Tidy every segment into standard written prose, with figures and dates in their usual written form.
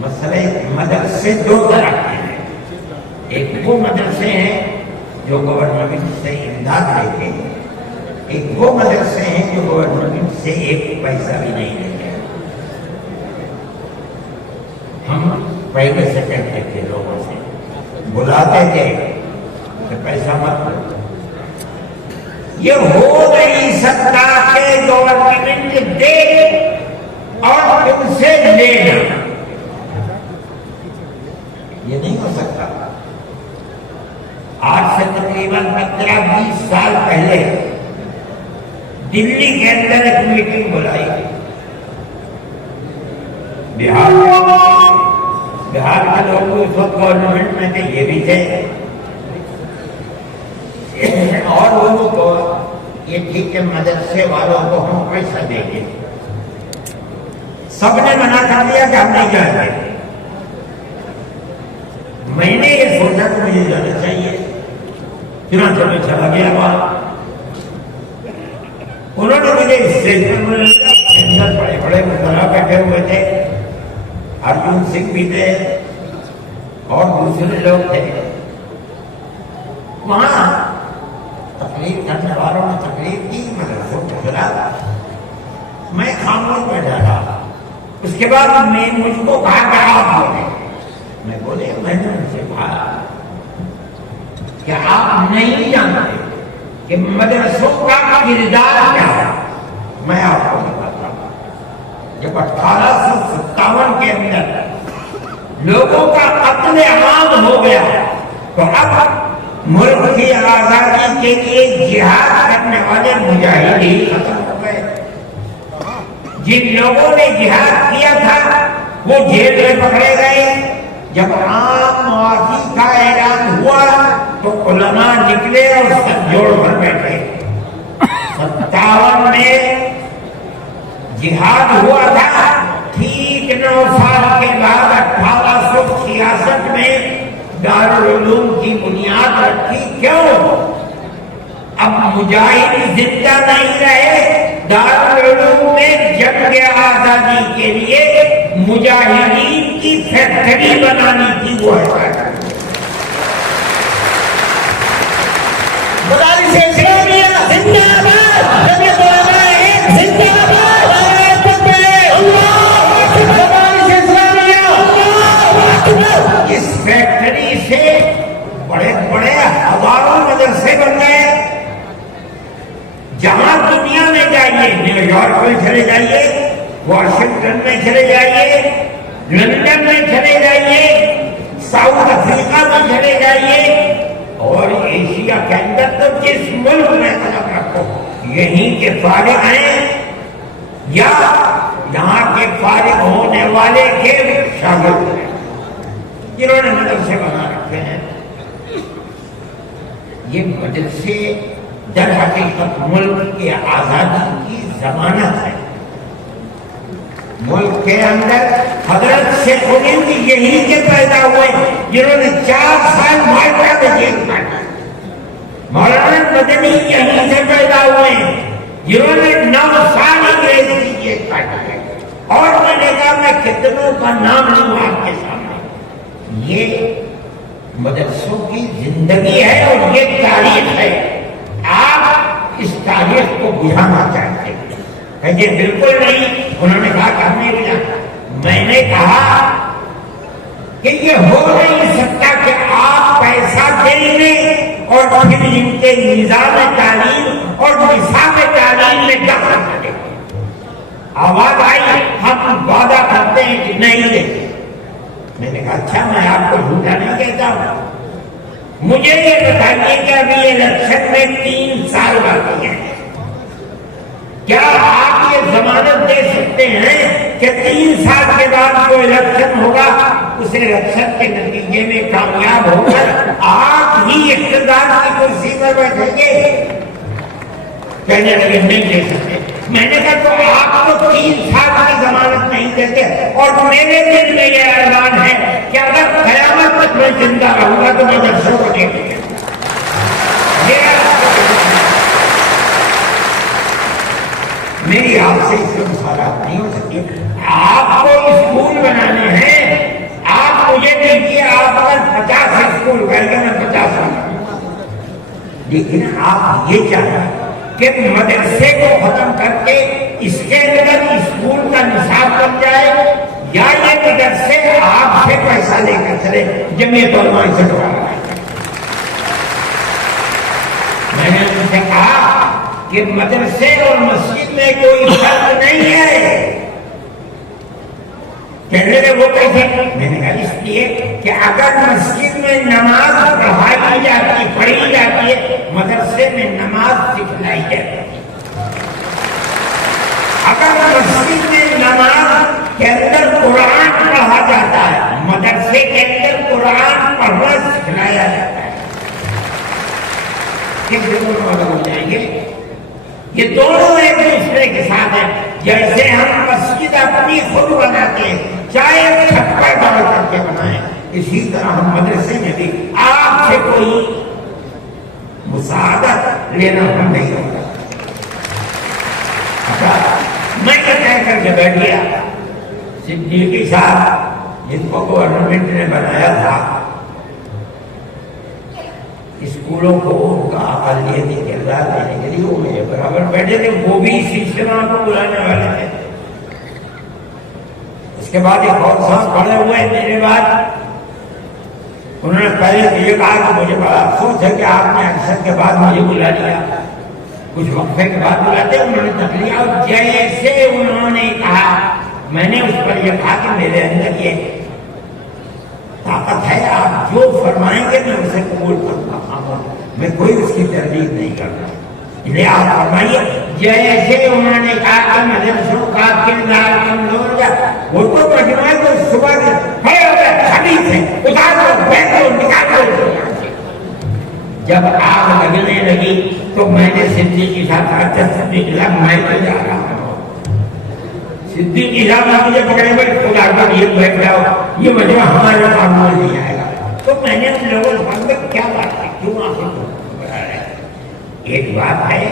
مسئلے مدرسے دو طرح کے ہیں. ایک وہ مدرسے ہیں جو گورنمنٹ سے امداد لیتے ہیں, ایک وہ مدرسے ہیں جو گورنمنٹ سے ایک پیسہ بھی نہیں لیتے. ہم پہلے سے کہتے تھے, لوگوں سے بلاتے تھے کہ پیسہ مت دو. یہ ہو نہیں سکتا کہ گورنمنٹ دے اور تم سے لے جانا, یہ نہیں ہو سکتا. آج سے تقریباً 15-20 سال پہلے دلی کے اندر ایک میٹنگ بلائی. بہار کے لوگ اس وقت گورنمنٹ میں تھے, یہ بھی تھے, اور لوگوں کو یہ ٹھیک ہے مدرسے والوں کو ہم پیسہ دیں گے. سب نے منع کر دیا کہ ہم نہیں جائیں گے. میں نے یہ سوچا کہ مجھے جانا چاہیے, چنانچہ میں چلا گیا وہاں. انہوں نے مجھے اسٹیج پر بڑے بڑے مدرا بیٹھے ہوئے تھے, ارجن سنگھ بھی تھے اور دوسرے لوگ تھے. وہاں تقریر کرنے والوں نے تقریر کی, مدرسوں کو بلا, میں خاموش بیٹھا رہا. اس کے بعد میں مجھ کو کہا کہ آپ بولے. میں بولے, میں نے ان سے کہا کہ آپ نہیں جانتے کہ مدرسوں کا کردار کیا ہے. میں آپ کو بتاتا ہوں. جب 1857 کے اندر لوگوں کا قتل عام ہو گیا تو اب ملک کی آزادی کے لیے جہاد کرنے والے مجاہدین ختم ہو گئے. جن لوگوں نے جہاد کیا تھا وہ جیل میں پکڑے گئے. جب عام معافی کا اعلان ہوا تو علماء نکلے اور سب جوڑ کر بیٹھے. 57 میں جہاد ہوا تھا, ٹھیک 9 سال کے بعد 1866 میں دارالعلوم کی بنیاد رکھی. کیوں؟ اب مجاہد زندہ نہیں رہے. دارالعلوم میں جنگ آزادی کے لیے مجاہدین کی فیکٹری بنانی تھی. وہ مدارس اسلامیہ زندہ باد, جمعیت علماء زندہ باد, مدارس اسلامیہ. اس فیکٹری سے بڑے بڑے ہزاروں مدرسے بن گئے. جہاں دنیا میں جائیے, نیو یارک میں چلے جائیے, واشنگٹن میں چلے جائیے, لندن میں چلے جائیے, ساؤتھ افریقہ میں چلے جائیے, اور ایشیا کے اندر تو جس ملک میں قدم رکھو یہیں کے فارغ ہیں یا یہاں کے فارغ ہونے والے کے شاگرد ہیں جنہوں نے مدرسے بنا رکھے ہیں. یہ مدرسے در حقیقت ملک کی آزادی کی ضمانت ہے. ملک کے اندر حضرت شیخ الہند یہیں کے پیدا ہوئے جنہوں نے 4 سال مالٹا میں جیل کاٹا. مولانا مدنی یہیں سے پیدا ہوئے جنہوں نے 9 سال انگریز کی جیل کاٹا ہے. اور میں نے کہا میں کتنوں کا نام لوں آپ کے سامنے. یہ مدرسوں کی زندگی ہے اور یہ تاریخ ہے. آپ اس تاریخ کو بجھانا چاہتے ہیں کہ بالکل نہیں. انہوں نے کہا کہ ہم نہیں بجھانا. میں نے کہا کہ یہ ہو نہیں سکتا کہ آپ پیسہ دیں گے اور پھر ان کے نظام تعلیم اور نصاب تعلیم میں دخل کریں. آواز آئی, ہم وعدہ کرتے ہیں کہ نہیں دیں. میں نے کہا اچھا, میں آپ کو جھوٹا نہیں کہتا ہوں. مجھے یہ بتائیے کہ ابھی الیکشن میں 3 سال باقی ہیں. کیا آپ یہ ضمانت دے سکتے ہیں کہ 3 سال کے بعد جو الیکشن ہوگا اس الیکشن کے نتیجے میں کامیاب ہو کر آپ ہی اقتدار کی کرسی پر بیٹھیں گے؟ کہنے لگے نہیں دے سکتے. میں نے کہا تو آپ کو 3 سال کی ضمانت نہیں دیتے, اور میرے دل میں یہ ارمان ہے کہ اگر قیامت تک میں زندہ رہوں گا تو میں مدرسوں کو دے دوں گا. میری آپ سے اس کو مساوات نہیں ہو سکتی. آپ کو اسکول بنانے ہیں لیکن آپ یہ چاہیں کہ مدرسے کو ختم کر کے اس کے اندر اسکول کا نصاب بن جائے، یا یہ مدرسے آپ سے پیسہ لے کر چلے جمعیت علماء سے دوبارہ؟ میں نے ان سے کہا کہ مدرسے اور مسجد میں کوئی فرق نہیں ہے۔ کہنے لگے وہ کیسے؟ میں نے کہا اس لیے کہ اگر مسجد میں نماز پڑھائی جاتی پڑھی جاتی ہے، مدرسے میں نماز سکھلائی جاتی ہے۔ اگر مسجد میں نماز کے اندر قرآن پڑھا جاتا ہے، مدرسے کے اندر قرآن پڑھنا سکھلایا جاتا ہے، کس دونوں الگ ہو جائیں گے؟ یہ دونوں ایک دوسرے کے ساتھ ہیں۔ جیسے ہم مسجد اپنی خود بناتے ہیں، چاہے چھپر ڈال کر کے بنائیں، اسی طرح ہم مدرسے میں بھی آپ سے کوئی مساعدت لینا ہم نہیں ہوتا۔ میں یہ کہہ کر کے بیٹھ گیا، صدیقی صاحب جن کو گورنمنٹ نے بنایا تھا اسکولوں کو ان کا اقلیتی کردار دینے کے لیے، وہ میرے برابر بیٹھے تھے، وہ بھی اسی سلسلہ کو بلانے والے تھے۔ اس کے بعد ایک اور صاحب کھڑے ہوئے میرے بعد، انہوں نے پہلے تو یہ کہا کہ مجھے بڑا افسوس ہے کہ آپ نے اکثر کے بعد مجھے بلا لیا، کچھ وقفے کے بعد بلاتے، انہوں نے تک لیا، اور جیسے انہوں نے کہا میں نے اس پر یہ کہا کہ میرے اندر یہ طاقت ہے، آپ جو فرمائیں گے میں اسے قبول کروں گا، میں کوئی اس کی تردید نہیں کرتا، انہیں آپ فرمائیے۔ جیسے انہوں نے کہا کہ مدرسوں کا کردار کمزور گیا، وہ تو مجموعے کو صبح سے کھڑے ہو گئے، حدیث ہے اتار دو، بیٹھ دو، نکال دو۔ جب آگ لگنے لگی تو میں نے صدیقی صاحب کا صدیقی صاحب میں تو جا رہا ہوں، صدیقی صاحب نے مجھے پکڑے ہوئے خدا کر یہ بیٹھ جاؤ، یہ مجموعہ ہمارے قانون میں نہیں آئے گا۔ تو میں نے ان لوگوں سے کہا کیا بات ہے، کیوں آخر بڑھا رہے ہیں؟ ایک بات ہے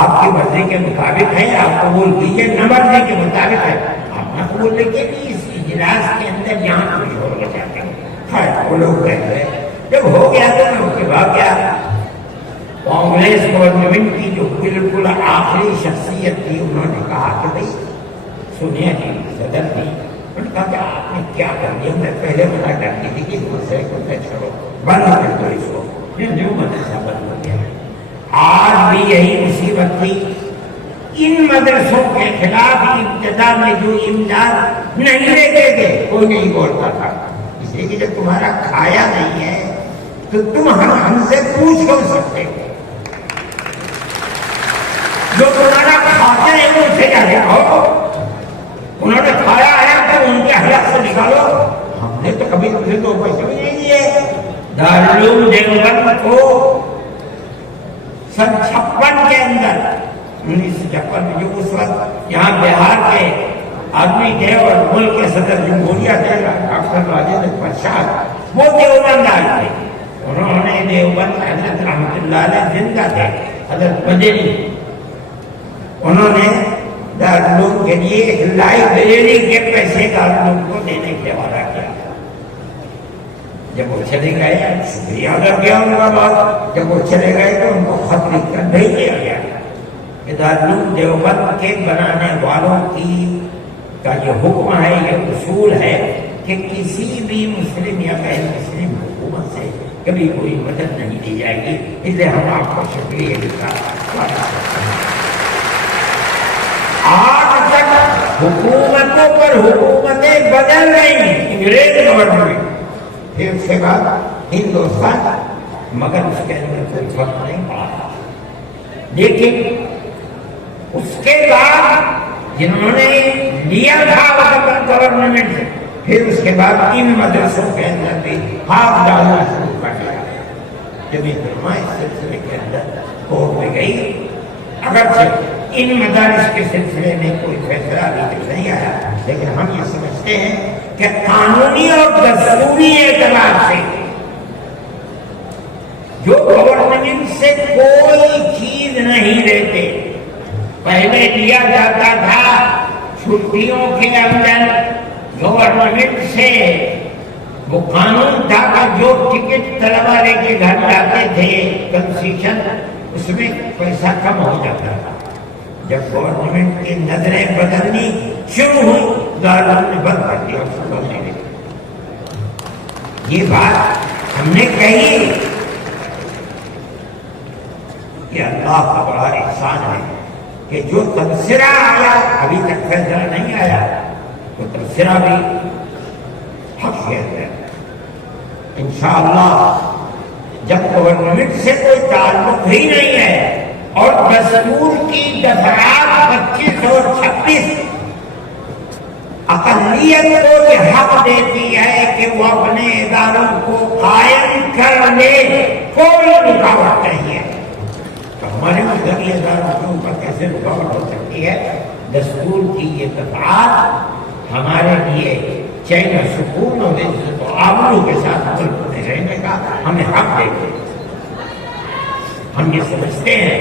آپ کی مرضی کے مطابق ہے، آپ قبول کیجیے، نہ مرضی کے مطابق ہے آپ نہ قبول لیجیے۔ اس اجلاس کے اندر یہاں کچھ ہو جاتے ہیں، وہ لوگ کہتے ہیں جب ہو گیا تو میں اس کے بعد کیا کانگریس گورنمنٹ کی جو بالکل آخری شخصیت تھی، انہوں نے کہا کہ بھائی سونیا جی صدر تھی، انہوں نے کہا کہ آپ نے کیا کر دیا، میں پہلے منع کرتی تھی کہ اس مسئلے کو نہ چھوڑو، بند کر دو اس کو، پھر جو مدرسہ بند ہو گیا۔ آج بھی یہی مصیبت تھی، ان مدرسوں کے خلاف ابتدا میں جو امداد نہیں لیتے تھے کوئی نہیں بولتا تھا، اس لیے کہ جب تمہارا کھایا نہیں ہے تو تم ہم سے پوچھ کر سکتے ہو، جو تمہارا کھاتے ہیں وہ سے کیا دکھاؤ، انہوں نے کھایا ہے تو ان کے حلق سے نکالو، ہم نے تو کبھی تم سے دو پیسے بھی نہیں دیے۔ دارالعلوم دیوبند کو سن 56 کے اندر 1956 میں جو اس وقت یہاں بہار کے آدمی تھے اور ملک کے صدر جمہوریہ تھے ڈاکٹر راجندر پرساد، وہ دیوبند آئے تھے، انہوں نے دیوبند حضرت رحمت اللہ علیہ زندہ تھے حضرت مدنی، انہوں نے دارالعلوم کے لیے لائبریری کے پیسے دارالعلوم کو دینے کے وعدہ کیا۔ جب وہ چلے گئے شکریہ ادا کیا ان کا بات، جب وہ چلے گئے تو ان کو خط لکھ کر بھیج دیا گیا کہ دارالعلوم دیوبند کے بنانے والوں کی کا یہ حکم ہے، یہ اصول ہے کہ کسی بھی مسلم یا غیر مسلم حکومت سے کبھی کوئی مدد نہیں دی جائے گی، اس لیے ہم آپ کو شکریہ کا وعدہ کرتے ہیں۔ آج تک حکومتوں پر حکومتیں بدل رہی، انگریز گورنمنٹ، پھر اس کے بعد ہندوستان، مگر اس کے اندر کوئی فرق نہیں پڑا۔ لیکن اس کے بعد جنہوں نے لیا تھا گورنمنٹ سے، پھر اس کے بعد ان مدرسوں کے اندر بھی ہاتھ ڈالنا شروع کر دیا۔ جب یہ فرمائش سلسلے کے اندر کورٹ میں گئی، اگرچہ ان مدارس کے سلسلے میں کوئی فیصلہ ابھی تک نہیں آیا، لیکن ہم یہ سمجھتے ہیں کہ قانونی اور دستوری اعتبار سے جو گورنمنٹ سے کوئی چیز نہیں لیتے، پہلے دیا جاتا تھا چھٹیوں کے اندر گورنمنٹ سے وہ قانون تھا کہ جو ٹکٹ طلبا لے کے گھر جاتے تھے کنسیشن، اس میں پیسہ کم ہو جاتا تھا. جب گورنمنٹ کی نظریں بدلنی شروع ہوئی، دارالعلوم نے بند کر دیا، اس کو بولنے لگے. یہ بات ہم نے کہی کہ اللہ کا بڑا احسان ہے کہ جو تبصرہ آیا، ابھی تک فیصلہ نہیں آیا، وہ تبصرہ بھی حق ہے. انشاءاللہ جب گورنمنٹ سے کوئی تعلق ہی نہیں ہے اور دستور کی دفعات 25 اور 26 اقلیت کو یہ حق دیتی ہے کہ وہ اپنے اداروں کو قائم کر لے، کوئی رکاوٹ نہیں ہے. تو ہمارے مذہبی اداروں کے اوپر کیسے رکاوٹ ہو سکتی ہے؟ دستور کی یہ دفعات ہمارے لیے چین و سکون اور عزت و آبرو کے ساتھ ملک میں رہنے کا ہمیں حق دیتے ہیں. ہم یہ سمجھتے ہیں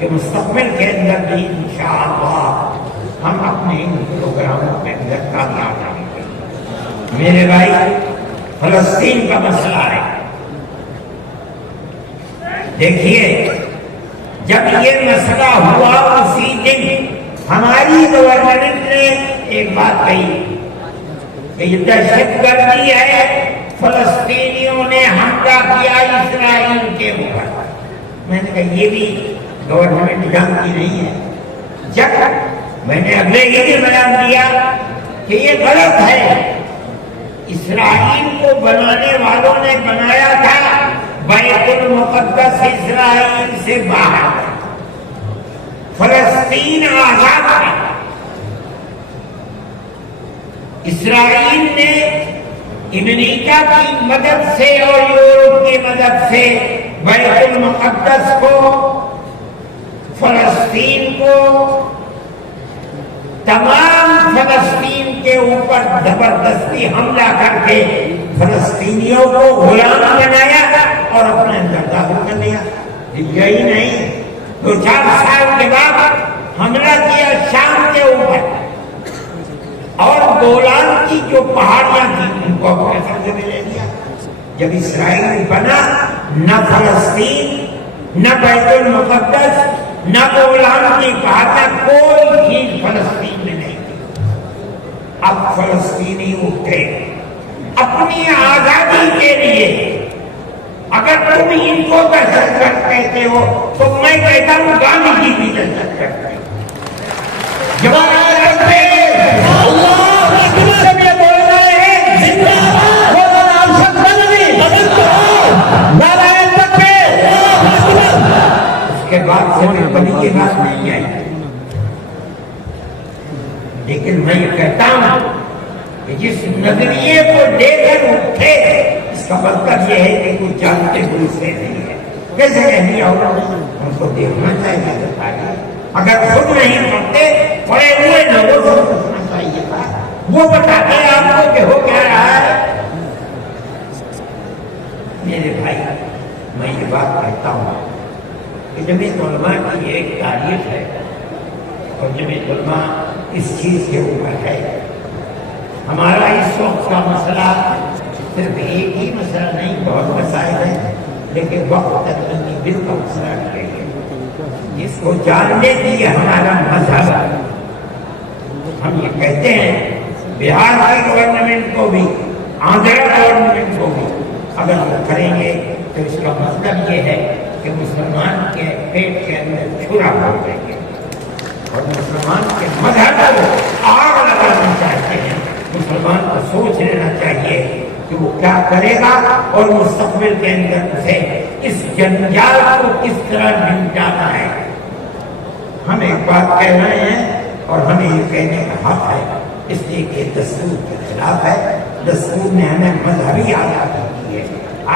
کہ مستقبل کے اندر بھی انشاءاللہ ہم اپنے ان پروگراموں کے اندر کامیاب رہیں گے. میرے بھائی، فلسطین کا مسئلہ ہے. دیکھیے، جب یہ مسئلہ ہوا اسی دن ہماری گورنمنٹ نے ایک بات کہی کہ یہ دہشت گردی ہے، فلسطینیوں نے حملہ کیا اسرائیل کے اوپر. میں نے کہا یہ بھی گورنمنٹ جانتی نہیں ہے. جب میں نے اگلے ہی دن بیان دیا کہ یہ غلط ہے، اسرائیل کو بنانے والوں نے بنایا تھا بیت المقدس اسرائیل سے باہر، فلسطین آزاد ہے. اسرائیل نے امریکہ کی مدد سے اور یورپ کی مدد سے بیت المقدس کو، فلسطین کو، تمام فلسطین کے اوپر زبردستی حملہ کر کے فلسطینیوں کو غلام بنایا اور اپنے اندر داخل کر لیا. یہی نہیں، 2-4 سال کے بعد حملہ کیا شام کے اوپر، اور گولان کی جو پہاڑیاں تھیں ان کو اپنے قبضے میں لے لیا. جب اسرائیل بنا، نہ فلسطین، نہ بیت المقدس، نہ گولان کی پہاڑیاں، کوئی چیز فلسطین میں نہیں تھی. اب فلسطینی اٹھے اپنی آزادی کے لیے. اگر تم ان کو دہشت گرد کہتے ہو تو میں کہتا ہوں گاندھی جی بھی دہشت گرد ہے. اس کے بعد سے میں کبھی یہ بات نہیں آئی، لیکن میں یہ کہتا ہوں کہ جس نظریے کو لے کر اٹھے، اس کا مطلب یہ ہے کہ کچھ جانتے ہوئے سے نہیں ہے. کیسے نہیں ہوگا؟ ہم کو دیکھنا چاہیے. اگر خود نہیں پڑھتے، پڑھے ہوئے لوگوں کو پوچھنا چاہیے تھا، وہ بتاتے ہیں آپ کو کہ ہو کیا رہا ہے. میرے بھائی، میں یہ بات کہتا ہوں کہ جمعیت علماء کی ایک تاریخ ہے، اور جمعیت علماء اس چیز کے اوپر ہے. ہمارا اس وقت کا مسئلہ صرف ایک ہی مسئلہ نہیں، بہت مسائل ہیں، لیکن وقت تربندی بل کا مسئلہ نہیں ہے. اس کو جاننے کے لیے ہمارا مذہب ہے. ہم یہ کہتے ہیں بہار کی گورنمنٹ کو بھی، آندھرا گورنمنٹ کو بھی اگر وہ کریں گے تو اس کا مطلب یہ ہے کہ مسلمان کے پیٹ کے اندر چھرا ہو جائیں گے، اور مسلمان کے مذہب کو آگ لگانا چاہتے ہیں. مسلمان کو سوچ لینا چاہیے کہ وہ کیا کرے گا اور مستقبل کے اندر اسے اس جنجال کو کس طرح نمٹانا ہے. ہم ایک بات کہہ رہے ہیں اور ہمیں یہ کہنے کا حق ہے، اس لیے کہ دستور کے خلاف ہے. دستور نے ہمیں مذہبی آزادی دی ہے.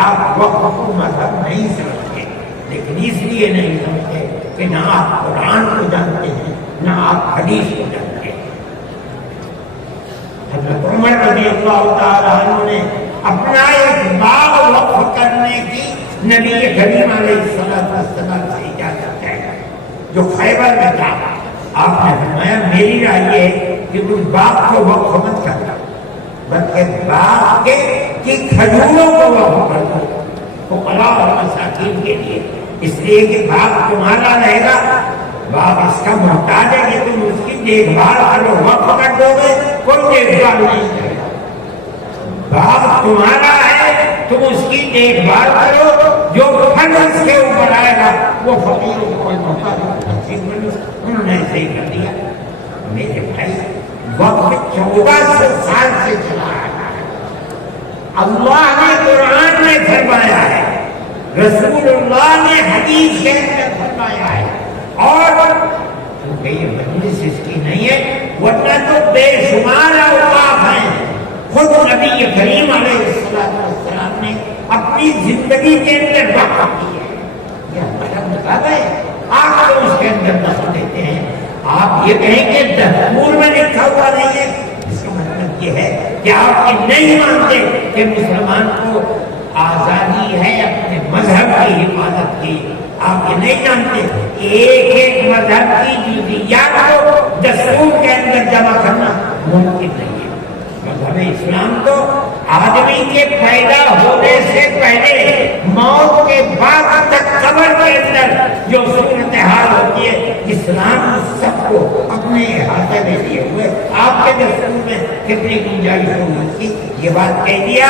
آپ وقت کو مذہب نہیں سمجھتے، لیکن اس لیے نہیں سمجھتے کہ نہ آپ قرآن کو جانتے ہیں، نہ آپ حدیث کو جانتے ہیں. حضرت عمر رضی اللہ تعالیٰ عنہ نے اپنا ایک باغ وقف کرنے کی نبی کریم علیہ السلام سے اجازت ہے، جو خیبر میں تھا. آپ نے فرمایا میری رائے ہے کہ اس باغ کو وقف مت کرنا، بلکہ باغ وقت کے کہ کھجوروں کو وقف کر دو فقراء اور مساکین کے لیے، اس لیے کہ باغ تمہارا رہے گا، باغ اس کا محتاج ہے کہ تم اس کی دیکھ بھال کرو، وقف کر دو گے کوئی دیکھ بھال نہیں کرے گا۔ باغ تمہارا ہے، تم اس کی دیکھ بھال کرو، جو پھل اس کے اوپر آئے گا وہ فقیروں کو انہوں نے صحیح کر دیا۔ میرے بھائی وقت 1400 سال سے چلا رہا ہے، اللہ نے قرآن میں فرمایا ہے، رسول اللہ نے حدیث کے اندر فرمایا ہے، اور کیونکہ یہ مجلس اس کی نہیں ہے ورنہ تو بے شمار اوقاف ہیں۔ خود نبی کریم علیہ السلام نے اپنی زندگی کے اندر وقف کی ہے، یہ ہمارا مطلب ہے۔ آپ تو اس کے اندر دخل دیتے ہیں، آپ یہ کہیں کہ دستور میں لکھا ہوا نہیں ہے، اس کا مطلب یہ ہے کہ آپ یہ نہیں مانتے کہ مسلمان کو آزادی ہے اپنے مذہب کی حفاظت کی، آپ یہ نہیں جانتے ایک ایک مذہب کی جزیات کو دستور کے اندر جمع کرنا ممکن نہیں ہے۔ مذہب اسلام تو آدمی کے پیدا ہونے سے پہلے موت کے بعد تک قبر کے اندر جو صورتحال ہوتی ہے، اسلام سب کو اپنے احاطے میں لیے ہوئے۔ آپ کے دستور میں کتنی گنجائش ہوگی؟ یہ بات کہہ دیا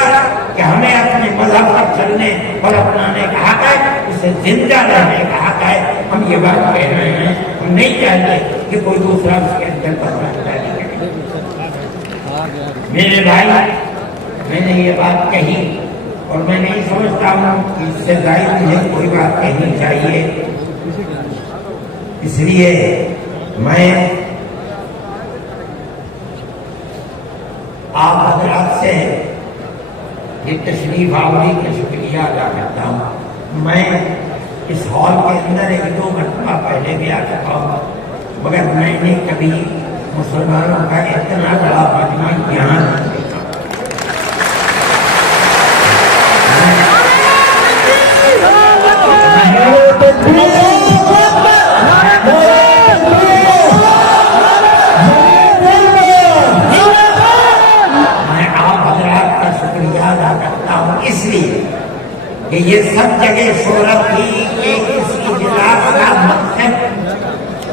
کہ ہمیں اپنے مذہب پر چلنے اور اپنانے کا حق ہے، اسے زندہ رہنے کا حق ہے۔ ہم یہ بات کہہ رہے ہیں، ہم نہیں چاہتے کہ کوئی دوسرا اس کے اندر بدلاؤ کرے۔ میرے بھائی، میں نے یہ بات کہی اور میں نہیں سمجھتا ہوں کہ اس سے زائد مجھے کوئی بات کہنی چاہیے، اس لیے میں آپ حضرات سے یہ تشریف آوری کا شکریہ ادا کرتا ہوں۔ میں اس ہال کے اندر 1-2 مرتبہ پہلے بھی آ چکا ہوں، مگر میں نے کبھی مسلمانوں کا اتنا بڑا مجمع یہاں نہیں دیکھا۔ میں آپ حضرات کا شکریہ ادا کرتا ہوں اس لیے کہ یہ سب جگہ شہرت تھی کہ اس اجلاس کا مقصد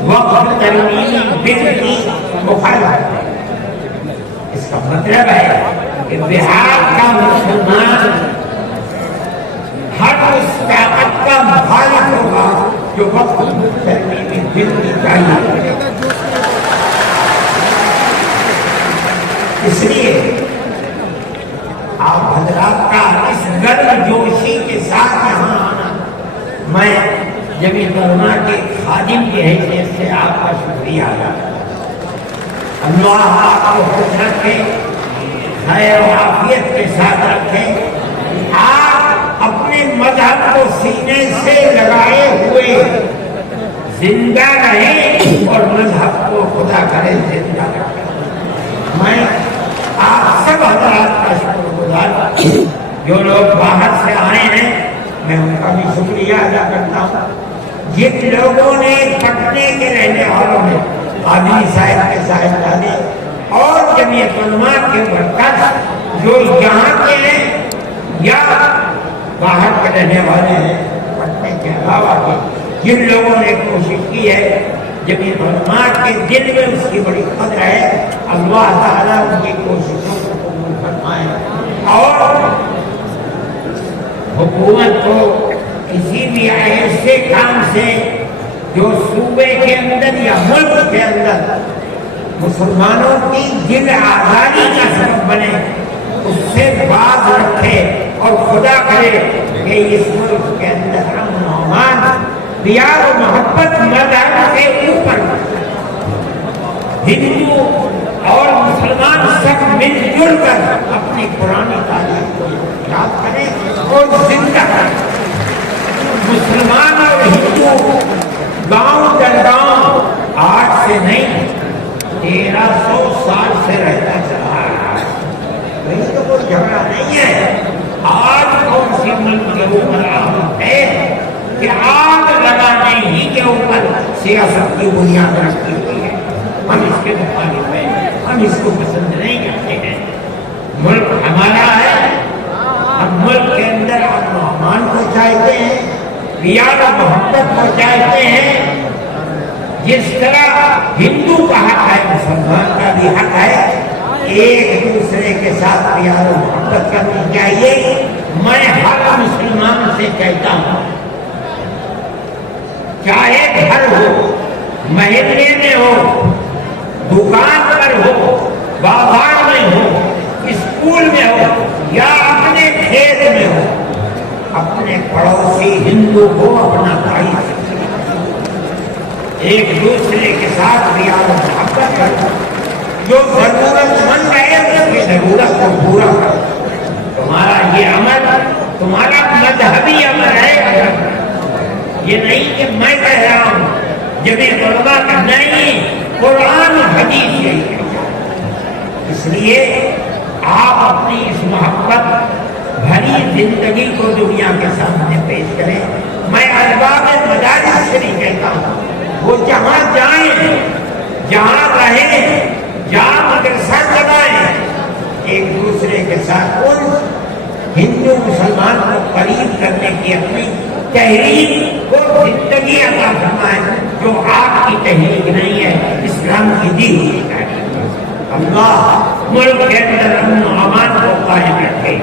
وقف ترمیمی بل کی مخالفت ہے۔ اس کا مطلب ہے کہ بہار کا مسلمان ہر اس طاقت کا مخالف ہوگا جو وقف ترمیمی بل کی چاہیے۔ اس لیے آپ حضرات کا اس گرم جوشی کے ساتھ یہاں آنا، میں جمعیت علماء کے خادم کی حیثیت سے آپ کا شکریہ ادا کرتا ہوں۔ اللہ آپ کو خوش رکھے، خیر و عافیت کے ساتھ رکھے، آپ اپنے مذہب کو سینے سے لگائے ہوئے زندہ رہیں اور مذہب کو خدا کرے زندہ رکھے۔ میں آپ سب حضرات کا شکر گزار، جو لوگ باہر سے آئے ہیں میں ان کا بھی شکریہ ادا کرتا ہوں۔ جن لوگوں نے پٹنے کے رہنے والوں نے قادری صاحب کے صاحبزادے اور جمعیت علماء کے ورکر جو یہاں کے ہیں یا باہر کے رہنے والے ہیں، پٹنے کے علاوہ کے جن لوگوں نے کوشش کی ہے، جمعیت علماء کے دل میں اس کی بڑی قدر ہے، اللہ تعالیٰ ان کی کوششوں کو قبول فرمائے اور حکومت کو کسی بھی ایسے کام سے جو صوبے کے اندر یا ملک کے اندر مسلمانوں کی دل آزادی کا سبب بنے اس سے باز رکھے، اور خدا کرے کہ اس ملک کے اندر امن و امان، پیار و محبت مذہب کے اوپر ہندو اور مسلمان سب مل جل کر اپنی پرانی تاریخ کو یاد کریں اور زندہ کریں۔ مسلمان اور ہندو گاؤں در گاؤں آج سے نہیں 1300 سال سے رہتا چلا رہا ہے، وہی تو کوئی جھگڑا نہیں ہے۔ آج کون سی ملک کے اوپر آمد ہے کہ آگ لگانے ہی کے اوپر سیاست کی بنیاد رکھی ہوئی ہے؟ ہم اس کے مخالف ہیں، ہم اس کو پسند نہیں کرتے ہیں۔ ملک ہمارا ہے، پیار و محبت پہنچاتے ہیں. جس طرح ہندو کا حق ہے مسلمان کا بھی حق ہے ایک دوسرے کے ساتھ پیار و محبت کرنی چاہیے. میں ہر مسلمان سے کہتا ہوں چاہے گھر ہو, محلے میں ہو, دکان پر ہو, بازار میں ہو, اسکول میں ہو یا اپنے کھیت میں ہو, اپنے پڑوسی ہندو کو اپنا بھائی ایک دوسرے کے ساتھ پیار و محبت کرو. جو ضرورت مند ہے اس کی ضرورت کو پورا کرو. تمہارا یہ عمل تمہارا مذہبی عمل ہے. یہ نہیں کہ میں کہہ رہا ہوں جب یہ طلبا کا نہیں, قرآن حدیث یہی ہے. اس لیے آپ اپنی اس محبت بھری زندگی کو دنیا کے سامنے پیش کریں. میں ارباب مدارس سے نہیں کہتا ہوں, وہ جہاں جائیں, جہاں رہیں, جہاں مدرسہ چلائیں, ایک دوسرے کے ساتھ ان ہندو مسلمان کو قریب کرنے کی اپنی تحریک کو زندگی عطا فرمائیں جو آپ کی تحریک نہیں ہے, اسلام کی دی ہوئی تحریک. اللہ ملک کے اندر امن و امان کو قائم رکھے.